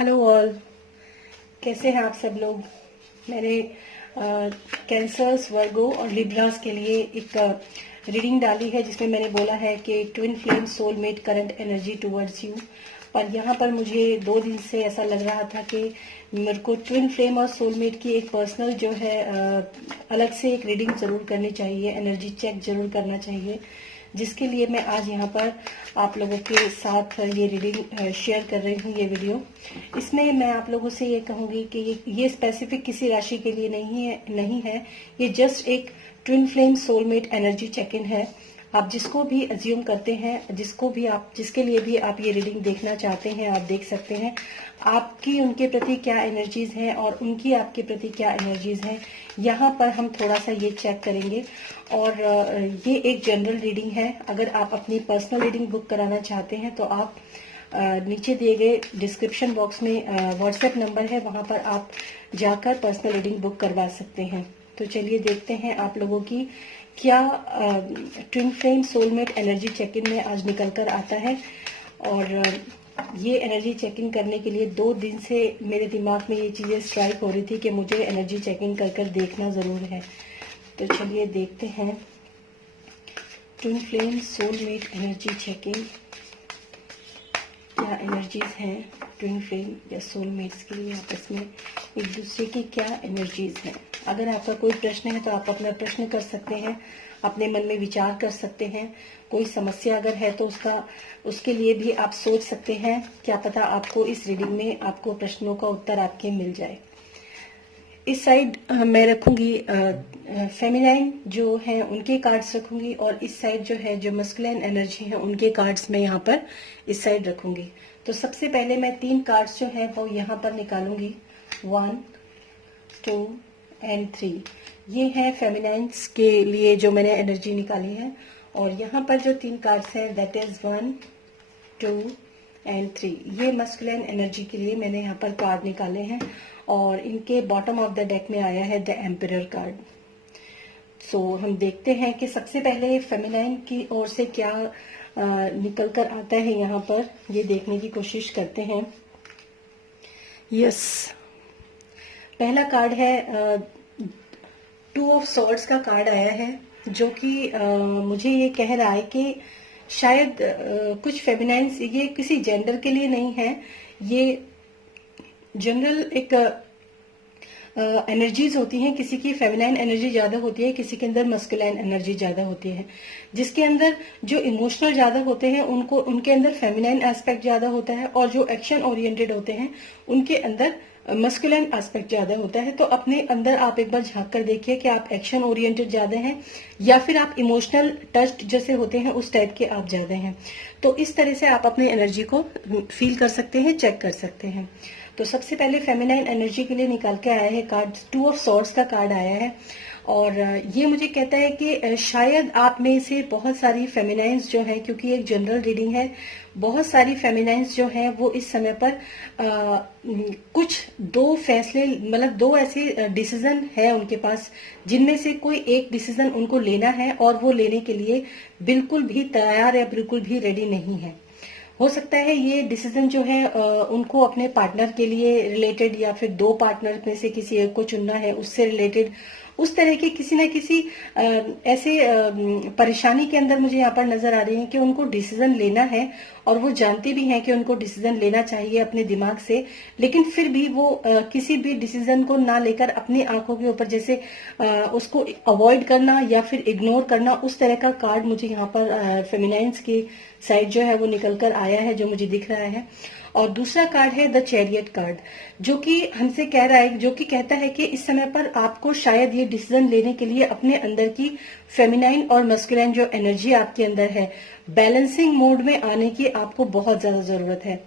Hello all, कैसे हैं आप सब लोग। मैंने कैंसर्स, वर्गो और लिब्रास के लिए एक रीडिंग डाली है जिसमें मैंने बोला है कि twin flame soulmate current energy towards you. पर यहाँ पर मुझे 2 दिन से ऐसा लग रहा था कि मेरे को ट्विन फ्लेम और सोलमेट की एक पर्सनल जो है अलग से एक रीडिंग जरूर करनी चाहिए, एनर्जी चेक जरूर करना चाहिए, जिसके लिए मैं आज यहाँ पर आप लोगों के साथ ये रीडिंग शेयर कर रही हूँ। ये वीडियो, इसमें मैं आप लोगों से ये कहूँगी कि ये स्पेसिफिक किसी राशि के लिए नहीं है। ये जस्ट एक twin flame soulmate energy check in है। आप जिसको भी अज्यूम करते हैं, जिसके लिए भी आप ये रीडिंग देखना चाहते हैं, आप देख सकते हैं आपकी उनके प्रति क्या एनर्जीज हैं और उनकी आपके प्रति क्या एनर्जीज हैं। यहाँ पर हम थोड़ा सा ये चेक करेंगे। और ये एक जनरल रीडिंग है। अगर आप अपनी पर्सनल रीडिंग बुक कराना चाहते हैं तो आप नीचे दिए गए डिस्क्रिप्शन बॉक्स में व्हाट्सएप नंबर है, वहां पर आप जाकर पर्सनल रीडिंग बुक करवा सकते हैं। तो चलिए देखते हैं आप लोगों की क्या twin flame soulmate energy check in में आज निकल कर आता है। और ये एनर्जी चेकिंग करने के लिए 2 दिन से मेरे दिमाग में ये चीजें स्ट्राइक हो रही थी कि मुझे एनर्जी चेकिंग कर देखना जरूर है। तो चलिए देखते हैं twin flame soulmate energy checking, क्या एनर्जीज हैं ट्विन फ्लेम या सोलमेट्स के लिए, आपस में एक दूसरे की क्या एनर्जीज हैं। अगर आपका कोई प्रश्न है तो आप अपना प्रश्न कर सकते हैं, अपने मन में विचार कर सकते हैं। कोई समस्या अगर है तो उसके लिए भी आप सोच सकते हैं। क्या पता आपको इस रीडिंग में आपको प्रश्नों का उत्तर आपके मिल जाए। इस साइड मैं रखूंगी फेमिनाइन जो है उनके कार्ड्स रखूंगी, और इस साइड जो है जो मस्कुलिन एनर्जी है उनके कार्ड्स मैं यहाँ पर इस साइड रखूंगी। तो सबसे पहले मैं 3 कार्ड्स जो है वो यहाँ पर निकालूंगी, 1, 2 एंड 3। ये है फेमिनाइन्स के लिए जो मैंने एनर्जी निकाली है। और यहाँ पर जो 3 कार्ड्स हैं दैट इज 1, 2 एंड 3। ये मस्कुलिन एनर्जी के लिए मैंने यहाँ पर कार्ड निकाले हैं और इनके बॉटम ऑफ द डेक में आया है द एम्परर कार्ड। सो हम देखते हैं कि सबसे पहले फेमिनाइन की ओर से क्या निकल कर आता है। यहाँ पर ये देखने की कोशिश करते हैं। यस, पहला कार्ड है 2 ऑफ सॉर्ड्स का कार्ड आया है, जो कि मुझे ये कह रहा है कि शायद कुछ फेमिनाइन्स, ये किसी जेंडर के लिए नहीं है, ये जनरल एक एनर्जीज होती हैं। किसी की फेमिनाइन एनर्जी ज्यादा होती है, किसी के अंदर मस्कुलाइन एनर्जी ज्यादा होती है। जिसके अंदर जो इमोशनल ज्यादा होते हैं उनके अंदर फेमिनाइन एस्पेक्ट ज्यादा होता है, और जो एक्शन ओरिएंटेड होते हैं उनके अंदर मस्कुलाइन एस्पेक्ट ज्यादा होता है। तो अपने अंदर आप एक बार झांक कर देखिए कि आप एक्शन ओरिएंटेड ज्यादा हैं या फिर आप इमोशनल टच्ड जैसे होते हैं उस टाइप के आप ज्यादा हैं। तो इस तरह से आप अपनी एनर्जी को फील कर सकते हैं, चेक कर सकते हैं। तो सबसे पहले फेमिनाइन एनर्जी के लिए निकाल के आया है कार्ड 2 ऑफ सॉर्ड्स का कार्ड आया है। और ये मुझे कहता है कि शायद आप में से बहुत सारी फेमिनाइन्स जो है, क्योंकि एक जनरल रीडिंग है, बहुत सारी फेमिनाइन्स जो हैं वो इस समय पर कुछ 2 फैसले, मतलब 2 ऐसे डिसीजन है उनके पास, जिनमें से कोई एक डिसीजन उनको लेना है और वो लेने के लिए बिल्कुल भी तैयार या बिल्कुल भी रेडी नहीं है। हो सकता है ये डिसीजन जो है उनको अपने पार्टनर के लिए रिलेटेड, या फिर 2 पार्टनर में से किसी एक को चुनना है उससे रिलेटेड, उस तरह के किसी न किसी ऐसे परेशानी के अंदर मुझे यहाँ पर नजर आ रही है कि उनको डिसीजन लेना है और वो जानते भी हैं कि उनको डिसीजन लेना चाहिए अपने दिमाग से, लेकिन फिर भी वो किसी भी डिसीजन को ना लेकर अपनी आंखों के ऊपर जैसे उसको अवॉइड करना या फिर इग्नोर करना, उस तरह का कार्ड मुझे यहाँ पर फेमिनाइन्स की साइड जो है वो निकल कर आया है, जो मुझे दिख रहा है। और दूसरा कार्ड है द चैरियट कार्ड, जो कि हमसे कह रहा है, जो कि कहता है कि इस समय पर आपको शायद ये डिसीजन लेने के लिए अपने अंदर की फेमिनाइन और मस्कुलाइन जो एनर्जी आपके अंदर है, बैलेंसिंग मोड में आने की आपको बहुत ज्यादा जरूरत है।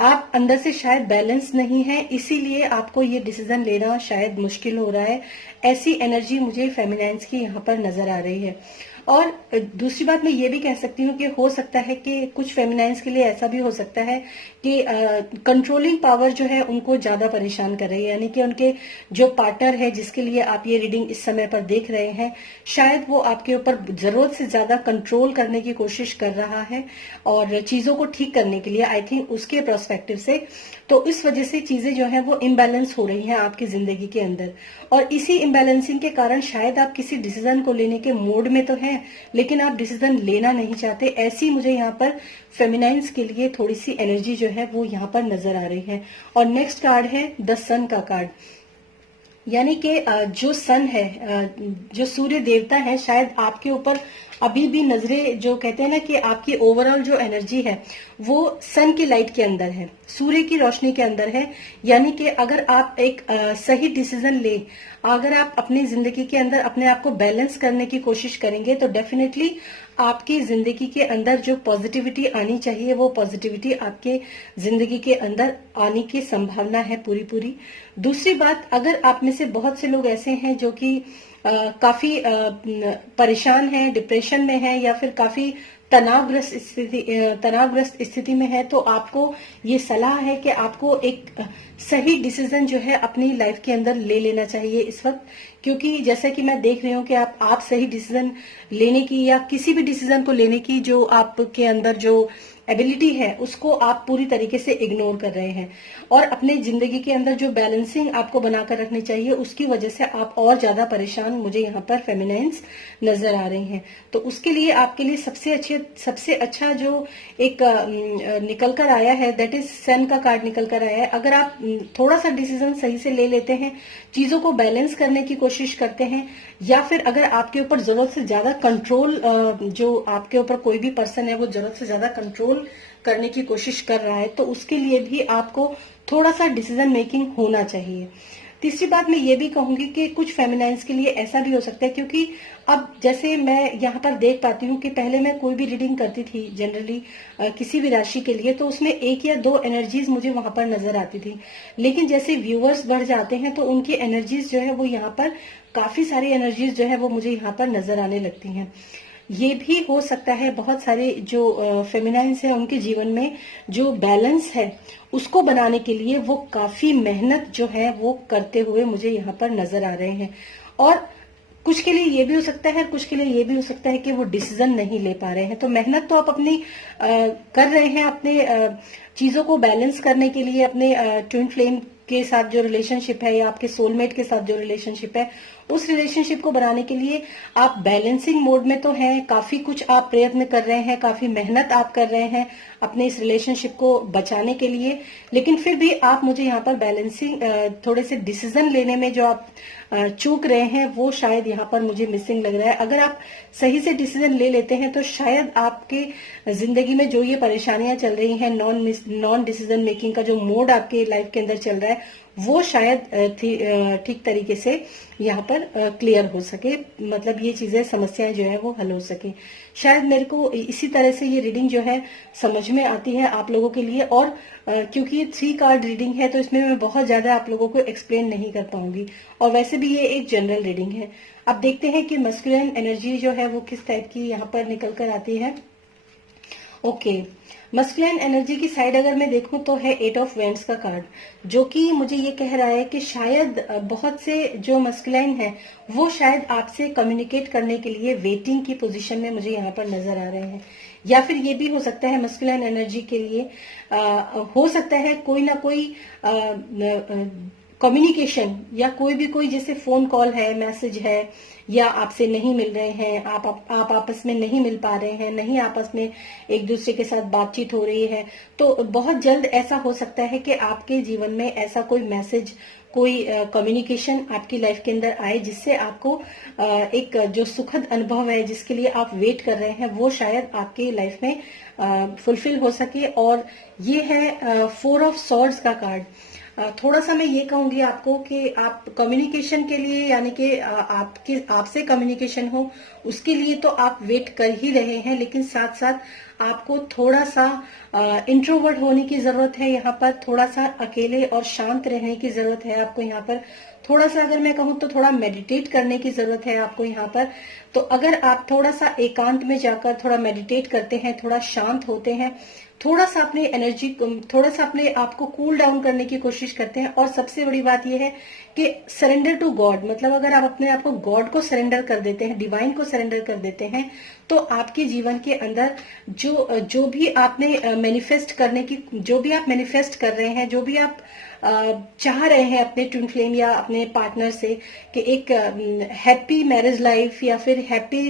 आप अंदर से शायद बैलेंस नहीं है, इसीलिए आपको ये डिसीजन लेना शायद मुश्किल हो रहा है। ऐसी एनर्जी मुझे फेमिनाइन्स की यहाँ पर नजर आ रही है। और दूसरी बात मैं ये भी कह सकती हूँ कि हो सकता है कि कुछ फेमिनाइंस के लिए ऐसा भी हो सकता है कि कंट्रोलिंग पावर जो है उनको ज्यादा परेशान कर रही है, यानी कि उनके जो पार्टनर है जिसके लिए आप ये रीडिंग इस समय पर देख रहे हैं, शायद वो आपके ऊपर जरूरत से ज्यादा कंट्रोल करने की कोशिश कर रहा है और चीजों को ठीक करने के लिए, आई थिंक उसके पर्सपेक्टिव से। तो इस वजह से चीजें जो है वो इम्बैलेंस हो रही हैं आपकी जिंदगी के अंदर, और इसी इम्बैलेंसिंग के कारण शायद आप किसी डिसीजन को लेने के मोड में तो हैं, लेकिन आप डिसीजन लेना नहीं चाहते। ऐसी मुझे यहाँ पर फेमिनाइंस के लिए थोड़ी सी एनर्जी जो है वो यहाँ पर नजर आ रही है। और नेक्स्ट कार्ड है द सन का कार्ड, यानी कि जो सन है, जो सूर्य देवता है, शायद आपके ऊपर अभी भी नजरें, जो कहते हैं ना कि आपकी ओवरऑल जो एनर्जी है वो सन की लाइट के अंदर है, सूर्य की रोशनी के अंदर है। यानी कि अगर आप एक सही डिसीजन ले, अगर आप अपनी जिंदगी के अंदर अपने आप को बैलेंस करने की कोशिश करेंगे तो डेफिनेटली आपकी जिंदगी के अंदर जो पॉजिटिविटी आनी चाहिए वो पॉजिटिविटी आपके जिंदगी के अंदर आने की संभावना है पूरी पूरी। दूसरी बात, अगर आप में से बहुत से लोग ऐसे हैं जो कि काफी परेशान हैं, डिप्रेशन में हैं, या फिर काफी तनावग्रस्त स्थिति में है, तो आपको ये सलाह है कि आपको एक सही डिसीजन जो है अपनी लाइफ के अंदर ले लेना चाहिए इस वक्त। क्योंकि जैसा कि मैं देख रही हूँ कि आप सही डिसीजन लेने की या किसी भी डिसीजन को लेने की जो आपके अंदर जो एबिलिटी है उसको आप पूरी तरीके से इग्नोर कर रहे हैं, और अपने जिंदगी के अंदर जो बैलेंसिंग आपको बनाकर रखनी चाहिए उसकी वजह से आप और ज्यादा परेशान मुझे यहाँ पर फेमिनाइंस नजर आ रही हैं। तो उसके लिए आपके लिए सबसे अच्छा जो एक निकल कर आया है, दैट इज सन का कार्ड निकल कर आया है। अगर आप थोड़ा सा डिसीजन सही से ले लेते हैं, चीजों को बैलेंस करने की कोशिश करते हैं, या फिर अगर आपके ऊपर जरूरत से ज्यादा कंट्रोल, जो आपके ऊपर कोई भी पर्सन है वो जरूरत से ज्यादा कंट्रोल करने की कोशिश कर रहा है, तो उसके लिए भी आपको थोड़ा सा डिसीजन मेकिंग होना चाहिए। तीसरी बात मैं ये भी कहूंगी कि कुछ फेमिनाइंस के लिए ऐसा भी हो सकता है, क्योंकि अब जैसे मैं यहाँ पर देख पाती हूँ कि पहले मैं कोई भी रीडिंग करती थी जनरली किसी भी राशि के लिए, तो उसमें एक या दो एनर्जीज मुझे वहां पर नजर आती थी, लेकिन जैसे व्यूअर्स बढ़ जाते हैं तो उनकी एनर्जीज जो है वो यहाँ पर काफी सारी एनर्जीज जो है वो मुझे यहाँ पर नजर आने लगती हैं। ये भी हो सकता है बहुत सारे जो फेमिनाइंस है उनके जीवन में जो बैलेंस है उसको बनाने के लिए वो काफी मेहनत जो है वो करते हुए मुझे यहाँ पर नजर आ रहे हैं। और कुछ के लिए ये भी हो सकता है, कुछ के लिए ये भी हो सकता है कि वो डिसीजन नहीं ले पा रहे हैं। तो मेहनत तो आप अपनी कर रहे हैं अपने चीजों को बैलेंस करने के लिए, अपने ट्विन फ्लेम के साथ जो रिलेशनशिप है या आपके सोलमेट के साथ जो रिलेशनशिप है उस रिलेशनशिप को बनाने के लिए आप बैलेंसिंग मोड में तो हैं, काफी कुछ आप प्रयत्न कर रहे हैं, काफी मेहनत आप कर रहे हैं अपने इस रिलेशनशिप को बचाने के लिए, लेकिन फिर भी आप मुझे यहाँ पर बैलेंसिंग थोड़े से डिसीजन लेने में जो आप चूक रहे हैं वो शायद यहाँ पर मुझे मिसिंग लग रहा है। अगर आप सही से डिसीजन ले लेते हैं तो शायद आपके जिंदगी में जो ये परेशानियां चल रही हैं, नॉन डिसीजन मेकिंग का जो मोड आपके लाइफ के अंदर चल रहा है वो शायद ठीक तरीके से यहाँ पर क्लियर हो सके, मतलब ये चीजें, समस्याएं जो है वो हल हो सके। शायद मेरे को इसी तरह से ये रीडिंग जो है समझ में आती है आप लोगों के लिए, और क्योंकि ये 3 कार्ड रीडिंग है तो इसमें मैं बहुत ज्यादा आप लोगों को एक्सप्लेन नहीं कर पाऊंगी, और वैसे भी ये एक जनरल रीडिंग है। अब देखते हैं कि मस्कुलिन एनर्जी जो है वो किस टाइप की यहाँ पर निकल कर आती है। ओके, मस्कुलिन एनर्जी की साइड अगर मैं देखूं तो है 8 ऑफ वेंड्स का कार्ड, जो कि मुझे ये कह रहा है कि शायद बहुत से जो मस्कुलिन है वो शायद आपसे कम्युनिकेट करने के लिए वेटिंग की पोजीशन में मुझे यहाँ पर नजर आ रहे हैं, या फिर ये भी हो सकता है मस्कुलिन एनर्जी के लिए हो सकता है कोई ना कोई कम्युनिकेशन या कोई जैसे फोन कॉल है, मैसेज है, या आपसे नहीं मिल रहे हैं, आप आपस में नहीं मिल पा रहे हैं, नहीं आपस में एक दूसरे के साथ बातचीत हो रही है, तो बहुत जल्द ऐसा हो सकता है कि आपके जीवन में ऐसा कोई मैसेज, कोई कम्युनिकेशन आपकी लाइफ के अंदर आए जिससे आपको एक जो सुखद अनुभव है जिसके लिए आप वेट कर रहे हैं वो शायद आपकी लाइफ में फुलफिल हो सके। और ये है 4 ऑफ सॉर्ड्स का कार्ड। थोड़ा सा मैं ये कहूंगी आपको कि आप कम्युनिकेशन के लिए, यानी कि आपसे कम्युनिकेशन हो उसके लिए तो आप वेट कर ही रहे हैं, लेकिन साथ साथ आपको थोड़ा सा इंट्रोवर्ट होने की जरूरत है, यहाँ पर थोड़ा सा अकेले और शांत रहने की जरूरत है आपको, यहाँ पर थोड़ा सा अगर मैं कहूँ तो थोड़ा मेडिटेट करने की जरूरत है आपको यहाँ पर। तो अगर आप थोड़ा सा एकांत में जाकर थोड़ा मेडिटेट करते हैं, थोड़ा शांत होते हैं, थोड़ा सा अपने एनर्जी, थोड़ा सा अपने आप को कूल डाउन करने की कोशिश करते हैं, और सबसे बड़ी बात यह है कि सरेंडर टू गॉड, मतलब अगर आप अपने आप को गॉड को सरेंडर कर देते हैं, डिवाइन को सरेंडर कर देते हैं, तो आपके जीवन के अंदर जो भी आपने मैनिफेस्ट करने की, जो भी आप मैनिफेस्ट कर रहे हैं, जो भी आप चाह रहे हैं अपने ट्विन फ्लेम या अपने पार्टनर से, कि एक हैप्पी मैरिज लाइफ या फिर हैप्पी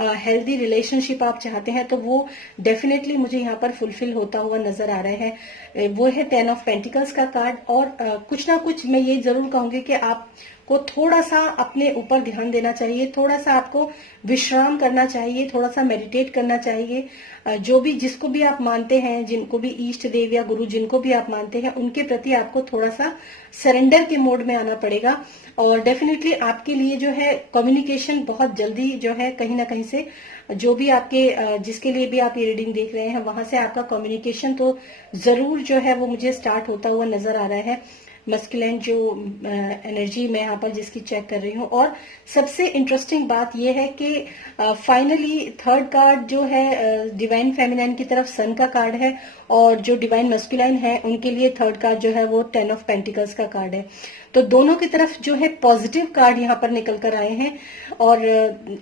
हेल्दी रिलेशनशिप आप चाहते हैं, तो वो डेफिनेटली मुझे यहाँ पर फुलफिल होता हुआ नजर आ रहे हैं। वो है 10 ऑफ पेंटिकल्स का कार्ड। और कुछ ना कुछ मैं ये जरूर कहूंगी कि आपको थोड़ा सा अपने ऊपर ध्यान देना चाहिए, थोड़ा सा आपको विश्राम करना चाहिए, थोड़ा सा मेडिटेट करना चाहिए। जो भी, जिसको भी आप मानते हैं, जिनको भी इष्ट देव या गुरु जिनको भी आप मानते हैं, उनके प्रति आपको थोड़ा सा सरेंडर के मोड में आना पड़ेगा। और डेफिनेटली आपके लिए जो है कम्युनिकेशन बहुत जल्दी जो है कहीं ना कहीं से, जो भी आपके जिसके लिए भी आप ये रीडिंग देख रहे हैं, वहां से आपका कम्युनिकेशन तो जरूर जो है वो मुझे स्टार्ट होता हुआ नजर आ रहा है। मस्कुलिन जो एनर्जी मैं यहाँ पर जिसकी चेक कर रही हूँ। और सबसे इंटरेस्टिंग बात यह है कि फाइनली थर्ड कार्ड जो है डिवाइन फेमिनाइन की तरफ सन का कार्ड है, और जो डिवाइन मस्कुलाइन है उनके लिए थर्ड कार्ड जो है वो 10 ऑफ पेंटिकल्स का कार्ड है। तो दोनों की तरफ जो है पॉजिटिव कार्ड यहाँ पर निकल कर आए हैं। और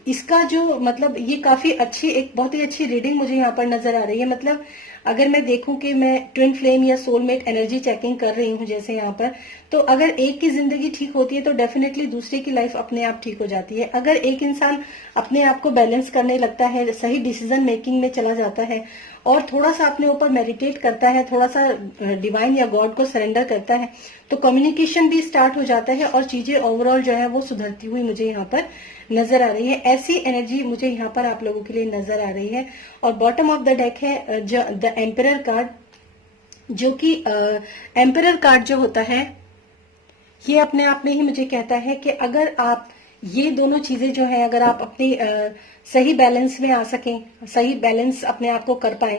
इसका जो मतलब, ये काफी अच्छी, एक बहुत ही अच्छी रीडिंग मुझे यहाँ पर नजर आ रही है। मतलब अगर मैं देखूं कि मैं ट्विन फ्लेम या सोलमेट एनर्जी चेकिंग कर रही हूं जैसे यहाँ पर, तो अगर एक की जिंदगी ठीक होती है तो डेफिनेटली दूसरे की लाइफ अपने आप ठीक हो जाती है। अगर एक इंसान अपने आप को बैलेंस करने लगता है, सही डिसीजन मेकिंग में चला जाता है, और थोड़ा सा अपने ऊपर मेडिटेट करता है, थोड़ा सा डिवाइन या गॉड को सरेंडर करता है, तो कम्युनिकेशन भी स्टार्ट हो जाता है और चीजें ओवरऑल जो है वो सुधरती हुई मुझे यहाँ पर नजर आ रही है। ऐसी एनर्जी मुझे यहाँ पर आप लोगों के लिए नजर आ रही है। और बॉटम ऑफ द डेक है द एम्परर कार्ड, जो कि एम्परर कार्ड जो होता है, ये अपने आप में ही मुझे कहता है कि अगर आप ये दोनों चीजें जो है, अगर आप अपनी सही बैलेंस में आ सकें, सही बैलेंस अपने आप को कर पाए,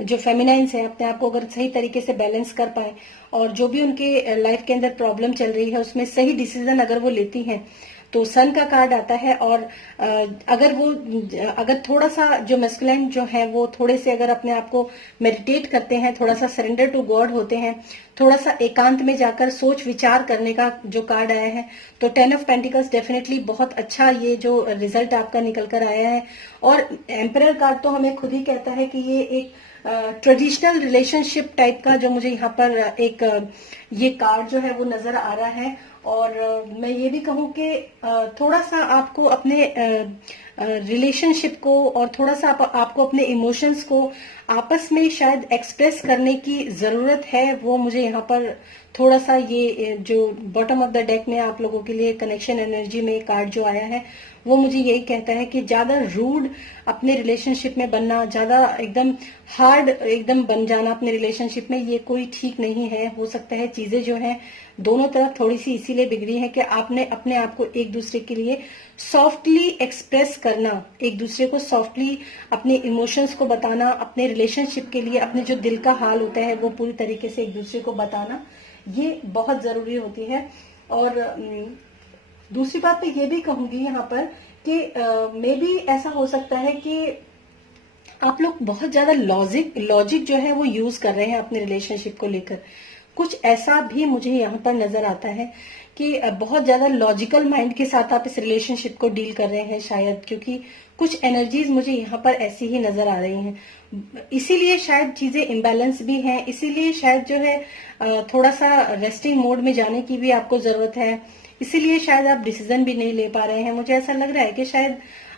जो फेमिनाइंस है अपने आप को अगर सही तरीके से बैलेंस कर पाए, और जो भी उनके लाइफ के अंदर प्रॉब्लम चल रही है उसमें सही डिसीजन अगर वो लेती हैं, तो सन का कार्ड आता है। और अगर थोड़ा सा जो मैस्कुलाइन जो है वो थोड़े से अगर अपने आप को मेडिटेट करते हैं, थोड़ा सा सरेंडर टू गॉड होते हैं, थोड़ा सा एकांत में जाकर सोच विचार करने का जो कार्ड आया है, तो 10 ऑफ पेंटिकल्स डेफिनेटली बहुत अच्छा ये जो रिजल्ट आपका निकल कर आया है। और एम्परर कार्ड तो हमें खुद ही कहता है कि ये एक ट्रेडिशनल रिलेशनशिप टाइप का जो मुझे यहाँ पर एक ये कार्ड जो है वो नजर आ रहा है। और मैं ये भी कहूँ कि थोड़ा सा आपको अपने रिलेशनशिप को और थोड़ा सा आपको अपने इमोशंस को आपस में शायद एक्सप्रेस करने की जरूरत है। वो मुझे यहाँ पर थोड़ा सा ये जो बॉटम ऑफ द डेक में आप लोगों के लिए कनेक्शन एनर्जी में कार्ड जो आया है वो मुझे यही कहता है कि ज्यादा रूड अपने रिलेशनशिप में बनना, ज्यादा एकदम हार्ड एकदम बन जाना अपने रिलेशनशिप में, ये कोई ठीक नहीं है। हो सकता है चीजें जो हैं दोनों तरफ थोड़ी सी इसीलिए बिगड़ी है कि आपने अपने आप को एक दूसरे के लिए सॉफ्टली एक्सप्रेस करना, एक दूसरे को सॉफ्टली अपने इमोशंस को बताना, अपने रिलेशनशिप के लिए अपने जो दिल का हाल होता है वो पूरी तरीके से एक दूसरे को बताना, ये बहुत जरूरी होती है। और दूसरी बात मैं ये भी कहूंगी यहाँ पर कि मे बी ऐसा हो सकता है कि आप लोग बहुत ज्यादा लॉजिक जो है वो यूज कर रहे हैं अपने रिलेशनशिप को लेकर। कुछ ऐसा भी मुझे यहाँ पर नजर आता है कि बहुत ज्यादा लॉजिकल माइंड के साथ आप इस रिलेशनशिप को डील कर रहे हैं शायद, क्योंकि कुछ एनर्जीज मुझे यहाँ पर ऐसी ही नजर आ रही हैं। इसीलिए शायद चीजें इम्बैलेंस भी हैं, इसीलिए शायद जो है थोड़ा सा रेस्टिंग मोड में जाने की भी आपको जरूरत है, इसीलिए शायद आप डिसीजन भी नहीं ले पा रहे हैं। मुझे ऐसा लग रहा है कि शायद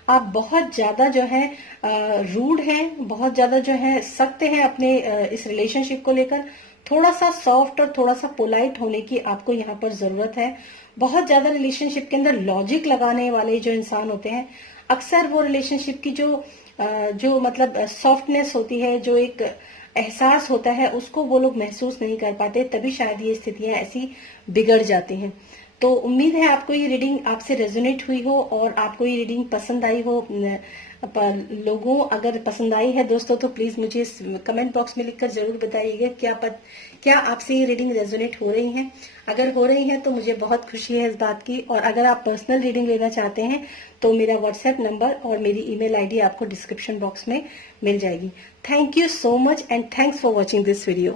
आप बहुत ज्यादा जो है रूड हैं, बहुत ज्यादा जो है सख्त हैं अपने इस रिलेशनशिप को लेकर। थोड़ा सा सॉफ्ट और थोड़ा सा पोलाइट होने की आपको यहाँ पर जरूरत है। बहुत ज्यादा रिलेशनशिप के अंदर लॉजिक लगाने वाले जो इंसान होते हैं, अक्सर वो रिलेशनशिप की जो मतलब सॉफ्टनेस होती है, जो एक एहसास होता है, उसको वो लोग महसूस नहीं कर पाते, तभी शायद ये स्थितियां ऐसी बिगड़ जाती हैं। तो उम्मीद है आपको ये रीडिंग आपसे रेजोनेट हुई हो और आपको ये रीडिंग पसंद आई हो। लोगों अगर पसंद आई है दोस्तों तो प्लीज मुझे कमेंट बॉक्स में लिखकर जरूर बताइएगा क्या आपसे ये रीडिंग रेजोनेट हो रही है। अगर हो रही है तो मुझे बहुत खुशी है इस बात की। और अगर आप पर्सनल रीडिंग लेना चाहते हैं तो मेरा व्हाट्सएप नंबर और मेरी ईमेल आईडी आपको डिस्क्रिप्शन बॉक्स में मिल जाएगी। Thank you so much and thanks for watching this video.